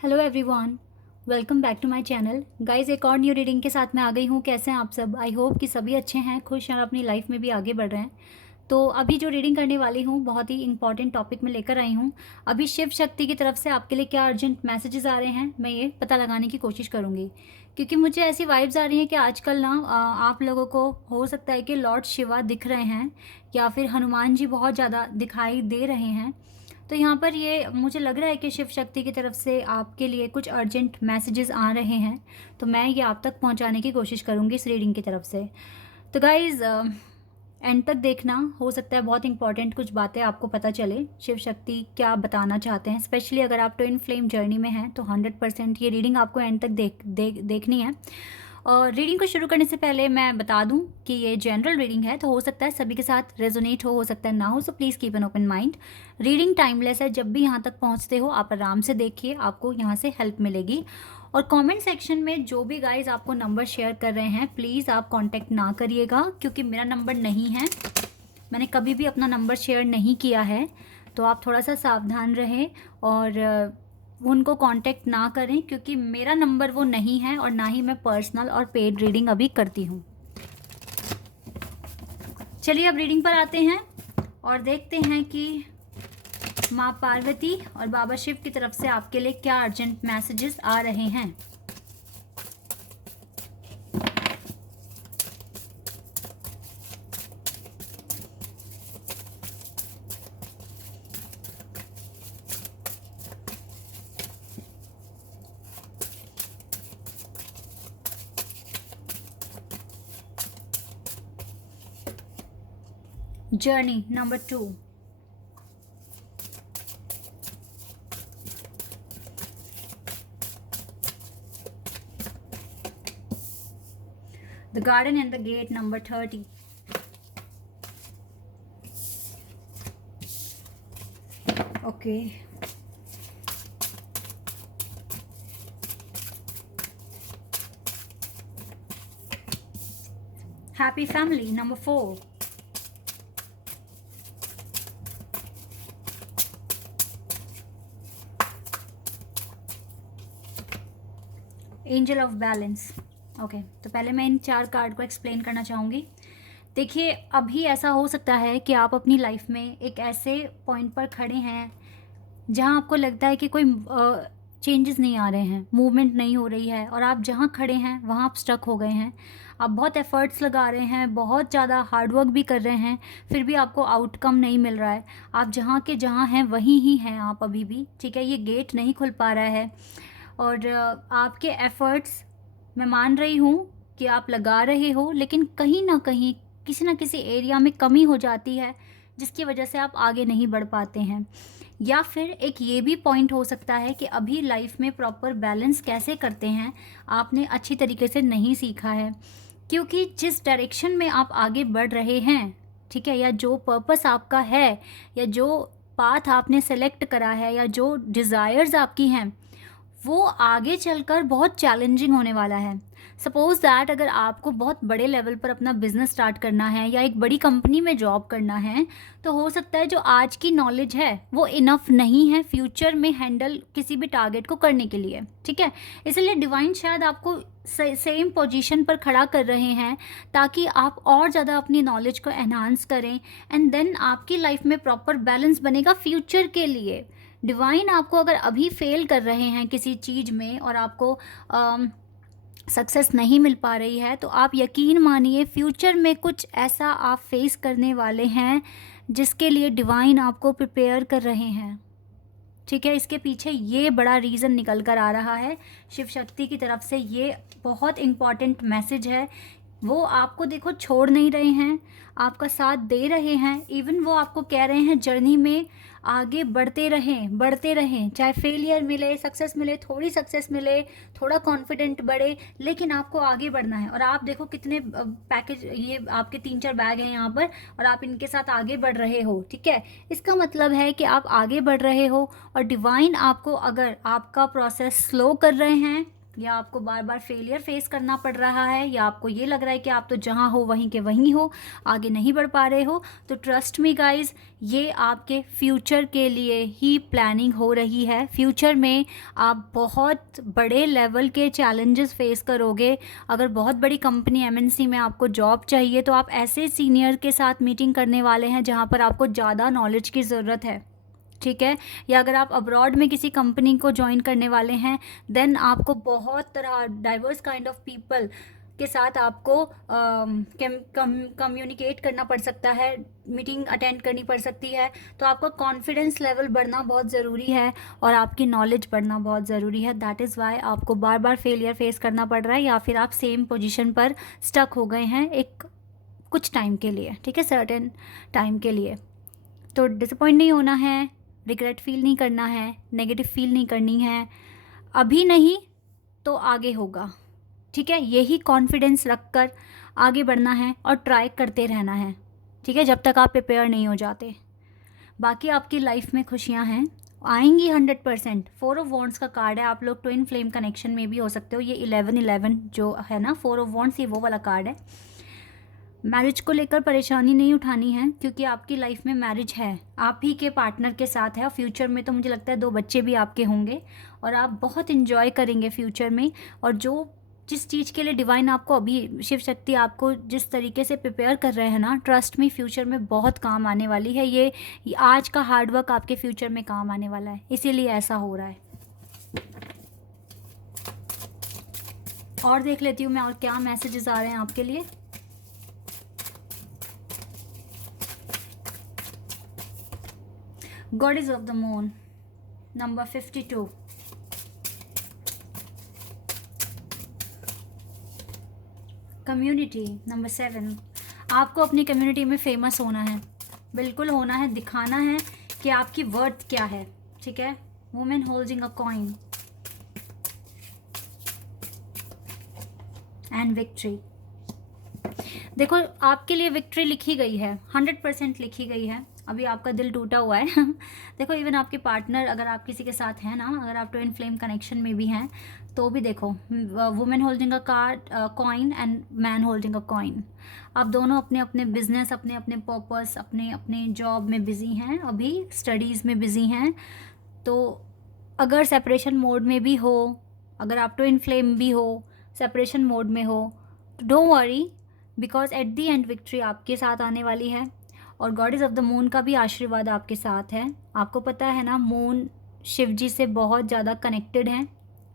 Hello everyone, welcome back to my channel. Guys, एक और new reading के साथ मैं आ गई हूँ। कैसे हैं आप सब? आई होप कि सभी अच्छे हैं, खुश हैं और अपनी लाइफ में भी आगे बढ़ रहे हैं। तो अभी जो रीडिंग करने वाली हूँ बहुत ही इंपॉर्टेंट टॉपिक में लेकर आई हूँ। अभी शिव शक्ति की तरफ से आपके लिए क्या अर्जेंट मैसेजेस आ रहे हैं, मैं ये पता लगाने की कोशिश करूँगी, क्योंकि मुझे ऐसी वाइब्स आ रही हैं कि आजकल ना आप लोगों को हो सकता है कि लॉर्ड शिवा दिख रहे हैं या फिर हनुमान जी बहुत ज़्यादा दिखाई दे रहे हैं। तो यहाँ पर ये मुझे लग रहा है कि शिव शक्ति की तरफ से आपके लिए कुछ अर्जेंट मैसेजेस आ रहे हैं, तो मैं ये आप तक पहुँचाने की कोशिश करूँगी इस रीडिंग की तरफ से। तो गाइज़, एंड तक देखना, हो सकता है बहुत इंपॉर्टेंट कुछ बातें आपको पता चले शिव शक्ति क्या बताना चाहते हैं। स्पेशली अगर आप ट्विन फ्लेम जर्नी में हैं तो 100% ये रीडिंग आपको एंड तक देखनी है। और रीडिंग को शुरू करने से पहले मैं बता दूं कि ये जनरल रीडिंग है, तो हो सकता है सभी के साथ रेजोनेट हो सकता है ना हो, so please keep an open mind. Reading timeless है, जब भी यहाँ तक पहुँचते हो आप आराम से देखिए, आपको यहाँ से हेल्प मिलेगी। और कमेंट सेक्शन में जो भी गाइज आपको नंबर शेयर कर रहे हैं प्लीज़ आप कांटेक्ट ना करिएगा, क्योंकि मेरा नंबर नहीं है, मैंने कभी भी अपना नंबर शेयर नहीं किया है। तो आप थोड़ा सा सावधान रहें और उनको कांटेक्ट ना करें, क्योंकि मेरा नंबर वो नहीं है और ना ही मैं पर्सनल और पेड रीडिंग अभी करती हूँ। चलिए अब रीडिंग पर आते हैं और देखते हैं कि माँ पार्वती और बाबा शिव की तरफ से आपके लिए क्या अर्जेंट मैसेजेस आ रहे हैं। Journey number 2। The garden and the gate number 30. Okay. Happy family number 4. Angel of balance. Okay, तो पहले मैं इन 4 कार्ड को एक्सप्लेन करना चाहूँगी। देखिए, अभी ऐसा हो सकता है कि आप अपनी लाइफ में एक ऐसे पॉइंट पर खड़े हैं जहां आपको लगता है कि कोई चेंजेस नहीं आ रहे हैं, मूवमेंट नहीं हो रही है, और आप जहां खड़े हैं वहां आप स्टक हो गए हैं। आप बहुत एफर्ट्स लगा रहे हैं, बहुत ज़्यादा हार्डवर्क भी कर रहे हैं, फिर भी आपको आउटकम नहीं मिल रहा है। आप जहाँ के जहाँ हैं वहीं ही हैं आप अभी भी, ठीक है। ये गेट नहीं खुल पा रहा है और आपके एफ़र्ट्स, मैं मान रही हूँ कि आप लगा रहे हो, लेकिन कहीं ना कहीं किसी ना किसी एरिया में कमी हो जाती है जिसकी वजह से आप आगे नहीं बढ़ पाते हैं। या फिर एक ये भी पॉइंट हो सकता है कि अभी लाइफ में प्रॉपर बैलेंस कैसे करते हैं आपने अच्छी तरीके से नहीं सीखा है, क्योंकि जिस डायरेक्शन में आप आगे बढ़ रहे हैं, ठीक है, या जो पर्पस आपका है, या जो पाथ आपने सेलेक्ट करा है, या जो डिज़ायर्स आपकी हैं, वो आगे चलकर बहुत चैलेंजिंग होने वाला है। सपोज दैट अगर आपको बहुत बड़े लेवल पर अपना बिजनेस स्टार्ट करना है या एक बड़ी कंपनी में जॉब करना है, तो हो सकता है जो आज की नॉलेज है वो इनफ नहीं है फ्यूचर में हैंडल किसी भी टारगेट को करने के लिए, ठीक है। इसलिए डिवाइन शायद आपको सेम पोजीशन पर खड़ा कर रहे हैं ताकि आप और ज़्यादा अपनी नॉलेज को एनहांस करें, एंड देन आपकी लाइफ में प्रॉपर बैलेंस बनेगा फ्यूचर के लिए। डिवाइन आपको अगर अभी फेल कर रहे हैं किसी चीज़ में और आपको सक्सेस नहीं मिल पा रही है, तो आप यकीन मानिए फ्यूचर में कुछ ऐसा आप फेस करने वाले हैं जिसके लिए डिवाइन आपको प्रिपेयर कर रहे हैं, ठीक है। इसके पीछे ये बड़ा रीज़न निकल कर आ रहा है शिव शक्ति की तरफ से। ये बहुत इम्पॉर्टेंट मैसेज है। वो आपको देखो छोड़ नहीं रहे हैं, आपका साथ दे रहे हैं। इवन वो आपको कह रहे हैं जर्नी में आगे बढ़ते रहें, चाहे फेलियर मिले, सक्सेस मिले, थोड़ी सक्सेस मिले, थोड़ा कॉन्फिडेंट बढ़े, लेकिन आपको आगे बढ़ना है। और आप देखो कितने पैकेज, ये आपके 3-4 बैग हैं यहाँ पर और आप इनके साथ आगे बढ़ रहे हो, ठीक है। इसका मतलब है कि आप आगे बढ़ रहे हो और डिवाइन आपको, अगर आपका प्रोसेस स्लो कर रहे हैं, या आपको बार बार फेलियर फेस करना पड़ रहा है, या आपको ये लग रहा है कि आप तो जहाँ हो वहीं के वहीं हो, आगे नहीं बढ़ पा रहे हो, तो ट्रस्ट मी गाइज, ये आपके फ्यूचर के लिए ही प्लानिंग हो रही है। फ्यूचर में आप बहुत बड़े लेवल के चैलेंजेस फेस करोगे। अगर बहुत बड़ी कंपनी एमएनसी में आपको जॉब चाहिए तो आप ऐसे सीनियर के साथ मीटिंग करने वाले हैं जहाँ पर आपको ज़्यादा नॉलेज की ज़रूरत है, ठीक है। या अगर आप अब्रॉड में किसी कंपनी को ज्वाइन करने वाले हैं, देन आपको बहुत तरह डाइवर्स काइंड ऑफ पीपल के साथ आपको कम्युनिकेट करना पड़ सकता है, मीटिंग अटेंड करनी पड़ सकती है। तो आपका कॉन्फिडेंस लेवल बढ़ना बहुत ज़रूरी है और आपकी नॉलेज बढ़ना बहुत ज़रूरी है। दैट इज़ वाई आपको बार बार फेलियर फेस करना पड़ रहा है, या फिर आप सेम पोजीशन पर स्टक हो गए हैं एक कुछ टाइम के लिए, ठीक है, सर्टेन टाइम के लिए। तो डिसअपॉइंट नहीं होना है, रिग्रेट फील नहीं करना है, नेगेटिव फील नहीं करनी है। अभी नहीं तो आगे होगा, ठीक है। यही कॉन्फिडेंस रखकर आगे बढ़ना है और ट्राई करते रहना है, ठीक है, जब तक आप प्रिपेयर नहीं हो जाते। बाकी आपकी लाइफ में खुशियाँ हैं, आएंगी 100%। 4 ऑफ वॉन्ड्स का कार्ड है, आप लोग ट्विन फ्लेम कनेक्शन में भी हो सकते हो। ये 11-11 जो है ना, 4 ऑफ वॉन्ड्स, ये वो वाला कार्ड है। मैरिज को लेकर परेशानी नहीं उठानी है, क्योंकि आपकी लाइफ में मैरिज है, आप ही के पार्टनर के साथ है। और फ्यूचर में तो मुझे लगता है 2 बच्चे भी आपके होंगे और आप बहुत इन्जॉय करेंगे फ्यूचर में। और जिस चीज़ के लिए डिवाइन आपको अभी, शिव शक्ति आपको जिस तरीके से प्रिपेयर कर रहे हैं ना, ट्रस्ट में फ्यूचर में बहुत काम आने वाली है। ये आज का हार्डवर्क आपके फ्यूचर में काम आने वाला है, इसीलिए ऐसा हो रहा है। और देख लेती हूँ मैं और क्या मैसेजेस आ रहे हैं आपके लिए। Goddess of the moon number 52, community number 7। आपको अपनी कम्युनिटी में फेमस होना है, बिल्कुल होना है, दिखाना है कि आपकी वर्थ क्या है, ठीक है। Women holding a coin and victory. देखो आपके लिए विक्ट्री लिखी गई है, 100% लिखी गई है। अभी आपका दिल टूटा हुआ है देखो, इवन आपके पार्टनर, अगर आप किसी के साथ हैं ना, अगर आप ट्विन फ्लेम कनेक्शन में भी हैं, तो भी देखो, women holding a card coin and man holding a coin. आप दोनों अपने अपने बिजनेस, अपने अपने पर्पस, अपने अपने जॉब में बिजी हैं, अभी स्टडीज़ में बिजी हैं। तो अगर सेपरेशन मोड में भी हो, अगर आप ट्विन फ्लेम भी हो, सेपरेशन मोड में हो, तो don't worry, because at the and victory आपके साथ आने वाली है। और गॉडेस ऑफ द मून का भी आशीर्वाद आपके साथ है। आपको पता है ना, मून शिव जी से बहुत ज़्यादा कनेक्टेड हैं,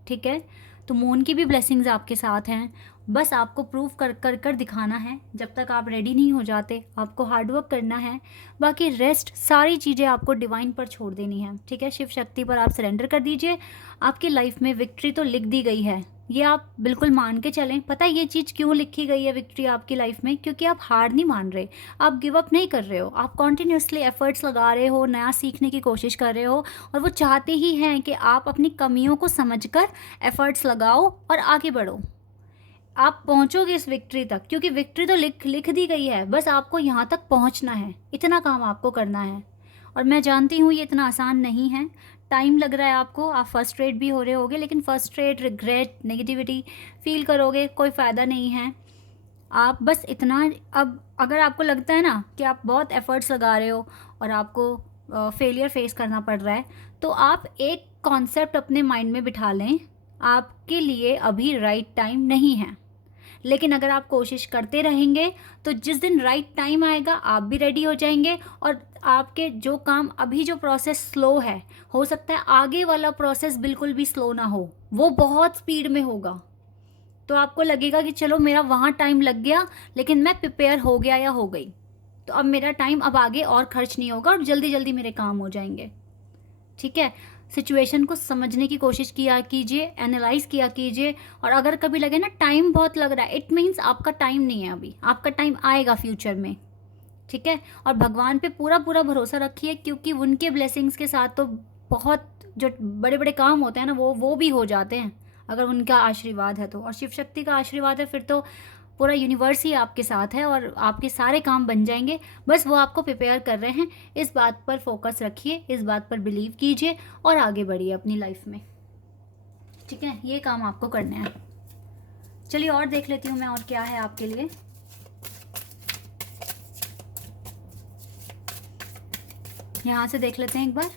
ठीक है। तो मून की भी ब्लेसिंग्स आपके साथ हैं। बस आपको प्रूव कर दिखाना है। जब तक आप रेडी नहीं हो जाते, आपको हार्डवर्क करना है। बाकी रेस्ट सारी चीज़ें आपको डिवाइन पर छोड़ देनी है, ठीक है। शिव शक्ति पर आप सरेंडर कर दीजिए। आपकी लाइफ में विक्ट्री तो लिख दी गई है, ये आप बिल्कुल मान के चलें। पता है ये चीज़ क्यों लिखी गई है विक्ट्री आपकी लाइफ में? क्योंकि आप हार नहीं मान रहे, आप गिव अप नहीं कर रहे हो, आप कॉन्टिन्यूसली एफर्ट्स लगा रहे हो, नया सीखने की कोशिश कर रहे हो। और वो चाहते ही हैं कि आप अपनी कमियों को समझकर एफर्ट्स लगाओ और आगे बढ़ो। आप पहुंचोगे इस विक्ट्री तक, क्योंकि विक्ट्री तो लिख दी गई है, बस आपको यहाँ तक पहुँचना है, इतना काम आपको करना है। और मैं जानती हूँ ये इतना आसान नहीं है, टाइम लग रहा है आपको, आप फर्स्ट्रेट भी हो रहे होगे, लेकिन फर्स्ट्रेट, रिग्रेट, नेगेटिविटी फील करोगे, कोई फ़ायदा नहीं है। आप बस इतना, अब अगर आपको लगता है ना कि आप बहुत एफर्ट्स लगा रहे हो और आपको फेलियर फेस करना पड़ रहा है, तो आप एक कॉन्सेप्ट अपने माइंड में बिठा लें, आपके लिए अभी राइट टाइम नहीं है। लेकिन अगर आप कोशिश करते रहेंगे तो जिस दिन राइट टाइम आएगा आप भी रेडी हो जाएंगे। और आपके जो काम अभी, जो प्रोसेस स्लो है, हो सकता है आगे वाला प्रोसेस बिल्कुल भी स्लो ना हो, वो बहुत स्पीड में होगा। तो आपको लगेगा कि चलो मेरा वहाँ टाइम लग गया, लेकिन मैं प्रिपेयर हो गया या हो गई, तो अब मेरा टाइम अब आगे और खर्च नहीं होगा और जल्दी जल्दी मेरे काम हो जाएंगे, ठीक है। सिचुएशन को समझने की कोशिश किया कीजिए, एनालाइज किया कीजिए। और अगर कभी लगे ना टाइम बहुत लग रहा है, इट मीन्स आपका टाइम नहीं है अभी, आपका टाइम आएगा फ्यूचर में, ठीक है। और भगवान पे पूरा पूरा भरोसा रखिए, क्योंकि उनके ब्लेसिंग्स के साथ तो बहुत जो बड़े बड़े काम होते हैं ना, वो भी हो जाते हैं अगर उनका आशीर्वाद है तो। और शिव शक्ति का आशीर्वाद है, फिर तो पूरा यूनिवर्स ही आपके साथ है और आपके सारे काम बन जाएंगे। बस वो आपको प्रिपेयर कर रहे हैं, इस बात पर फोकस रखिए, इस बात पर बिलीव कीजिए और आगे बढ़िए अपनी लाइफ में। ठीक है, ये काम आपको करना है। चलिए और देख लेती हूँ मैं और क्या है आपके लिए। यहाँ से देख लेते हैं एक बार।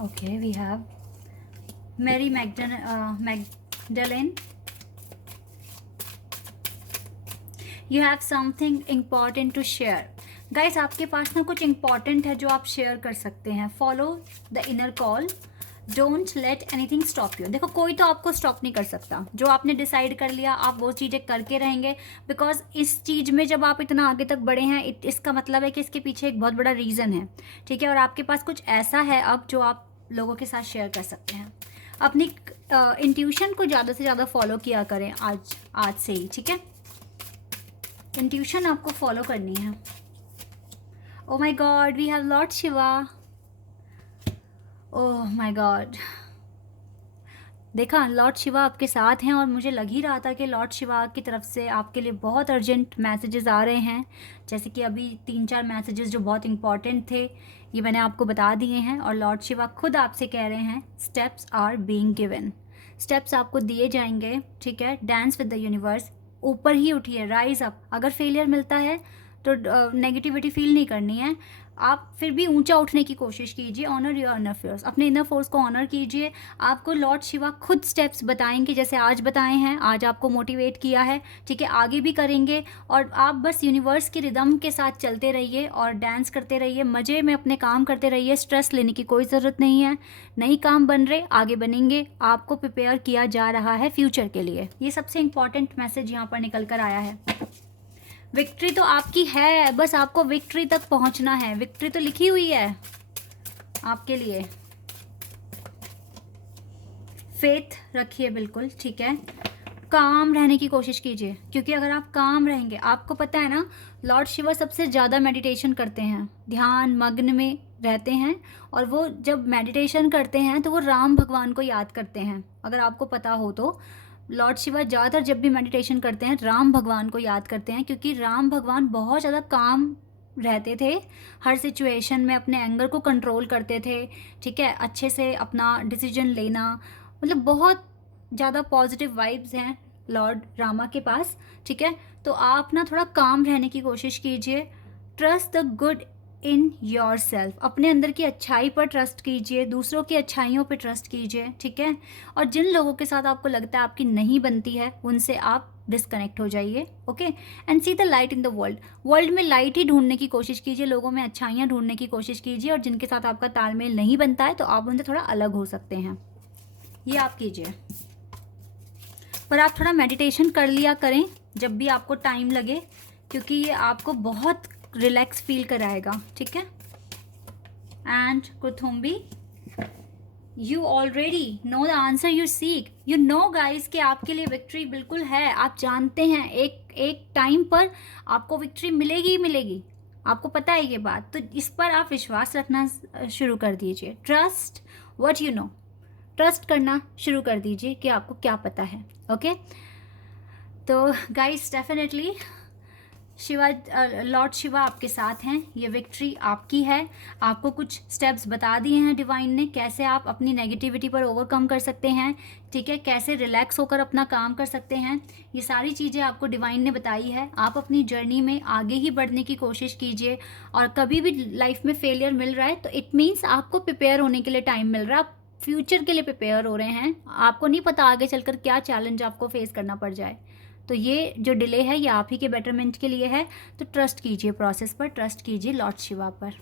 Okay, we have Mary Magdalene. You have something important to share. Guys, आपके पास ना कुछ इम्पॉर्टेंट है जो आप शेयर कर सकते हैं। Follow the inner call, don't let anything stop you. देखो, कोई तो आपको स्टॉप नहीं कर सकता। जो आपने डिसाइड कर लिया आप वो चीज़ें करके रहेंगे, बिकॉज इस चीज़ में जब आप इतना आगे तक बढ़े हैं, इसका मतलब है कि इसके पीछे एक बहुत बड़ा रीज़न है। ठीक है, और आपके पास कुछ ऐसा है अब जो आप लोगों के साथ शेयर कर सकते हैं। अपनी इंट्यूशन को ज़्यादा से ज़्यादा फॉलो किया करें आज से ही। ठीक है, इंट्यूशन आपको फॉलो करनी है। Oh my God, we have Lord Shiva. Oh my God, देखा, लॉर्ड शिवा आपके साथ हैं और मुझे लग ही रहा था कि लॉर्ड शिवा की तरफ से आपके लिए बहुत अर्जेंट मैसेजेस आ रहे हैं। जैसे कि अभी 3-4 मैसेजेस जो बहुत इंपॉर्टेंट थे ये मैंने आपको बता दिए हैं, और लॉर्ड शिवा खुद आपसे कह रहे हैं steps are being given. Steps आपको दिए जाएंगे। ठीक है, डांस विद द यूनिवर्स, ऊपर ही उठिए, राइज अप। अगर फेलियर मिलता है तो नेगेटिविटी फील नहीं करनी है, आप फिर भी ऊंचा उठने की कोशिश कीजिए। ऑनर योर इनर फोर्स, अपने इनर फोर्स को ऑनर कीजिए। आपको लॉर्ड शिवा खुद स्टेप्स बताएंगे, जैसे आज बताए हैं, आज आपको मोटिवेट किया है। ठीक है, आगे भी करेंगे, और आप बस यूनिवर्स की रिदम के साथ चलते रहिए और डांस करते रहिए, मज़े में अपने काम करते रहिए। स्ट्रेस लेने की कोई ज़रूरत नहीं है। नई काम बन रहे, आगे बनेंगे। आपको प्रिपेयर किया जा रहा है फ्यूचर के लिए। ये सबसे इंपॉर्टेंट मैसेज यहाँ पर निकल कर आया है। विक्ट्री तो आपकी है, बस आपको विक्ट्री तक पहुंचना है। विक्ट्री तो लिखी हुई है आपके लिए। फेथ रखिए बिल्कुल। ठीक है, काम रहने की कोशिश कीजिए, क्योंकि अगर आप काम रहेंगे, आपको पता है ना, लॉर्ड शिवा सबसे ज़्यादा मेडिटेशन करते हैं, ध्यान मग्न में रहते हैं, और वो जब मेडिटेशन करते हैं तो वो राम भगवान को याद करते हैं। अगर आपको पता हो तो लॉर्ड शिवा ज़्यादातर जब भी मेडिटेशन करते हैं राम भगवान को याद करते हैं, क्योंकि राम भगवान बहुत ज़्यादा काम रहते थे, हर सिचुएशन में अपने एंगर को कंट्रोल करते थे। ठीक है, अच्छे से अपना डिसीजन लेना, मतलब बहुत ज़्यादा पॉजिटिव वाइब्स हैं लॉर्ड रामा के पास। ठीक है, तो आप ना थोड़ा काम रहने की कोशिश कीजिए। Trust the good in your self, अपने अंदर की अच्छाई पर ट्रस्ट कीजिए, दूसरों की अच्छाइयों पर ट्रस्ट कीजिए। ठीक है, और जिन लोगों के साथ आपको लगता है आपकी नहीं बनती है उनसे आप डिस्कनेक्ट हो जाइए। Okay, and see the light in the world में लाइट ही ढूंढने की कोशिश कीजिए, लोगों में अच्छाइयाँ ढूंढने की कोशिश कीजिए, और जिनके साथ आपका तालमेल नहीं बनता है तो आप उनसे थोड़ा अलग हो सकते हैं। ये आप कीजिए, पर आप थोड़ा मेडिटेशन कर लिया करें जब भी आपको टाइम लगे, क्योंकि ये आपको बहुत रिलैक्स फील कराएगा। ठीक है, and Kuthumi, you already know the answer you seek. You know guys कि आपके लिए विक्ट्री बिल्कुल है। आप जानते हैं एक टाइम पर आपको विक्ट्री मिलेगी ही मिलेगी, आपको पता है ये बात। तो इस पर आप विश्वास रखना शुरू कर दीजिए। Trust what you know, trust करना शुरू कर दीजिए कि आपको क्या पता है। ओके, तो guys definitely Shiva, Lord Shiva आपके साथ हैं। ये विक्ट्री आपकी है। आपको कुछ स्टेप्स बता दिए हैं डिवाइन ने, कैसे आप अपनी नेगेटिविटी पर ओवरकम कर सकते हैं। ठीक है, कैसे रिलैक्स होकर अपना काम कर सकते हैं, ये सारी चीज़ें आपको डिवाइन ने बताई है। आप अपनी जर्नी में आगे ही बढ़ने की कोशिश कीजिए, और कभी भी लाइफ में फेलियर मिल रहा है तो इट मीन्स आपको प्रिपेयर होने के लिए टाइम मिल रहा है। आप फ्यूचर के लिए प्रिपेयर हो रहे हैं। आपको नहीं पता आगे चलकर क्या चैलेंज आपको फेस करना पड़ जाए, तो ये जो डिले है ये आप ही के बेटरमेंट के लिए है। तो ट्रस्ट कीजिए प्रोसेस पर, ट्रस्ट कीजिए लॉर्ड शिवा पर।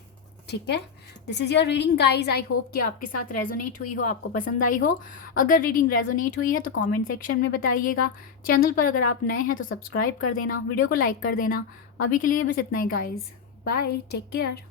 ठीक है, this is your reading guys. I hope कि आपके साथ रेजोनेट हुई हो, आपको पसंद आई हो। अगर रीडिंग रेजोनेट हुई है तो कमेंट सेक्शन में बताइएगा। चैनल पर अगर आप नए हैं तो सब्सक्राइब कर देना, वीडियो को लाइक कर देना। अभी के लिए बस इतना ही गाइज, बाय, टेक केयर।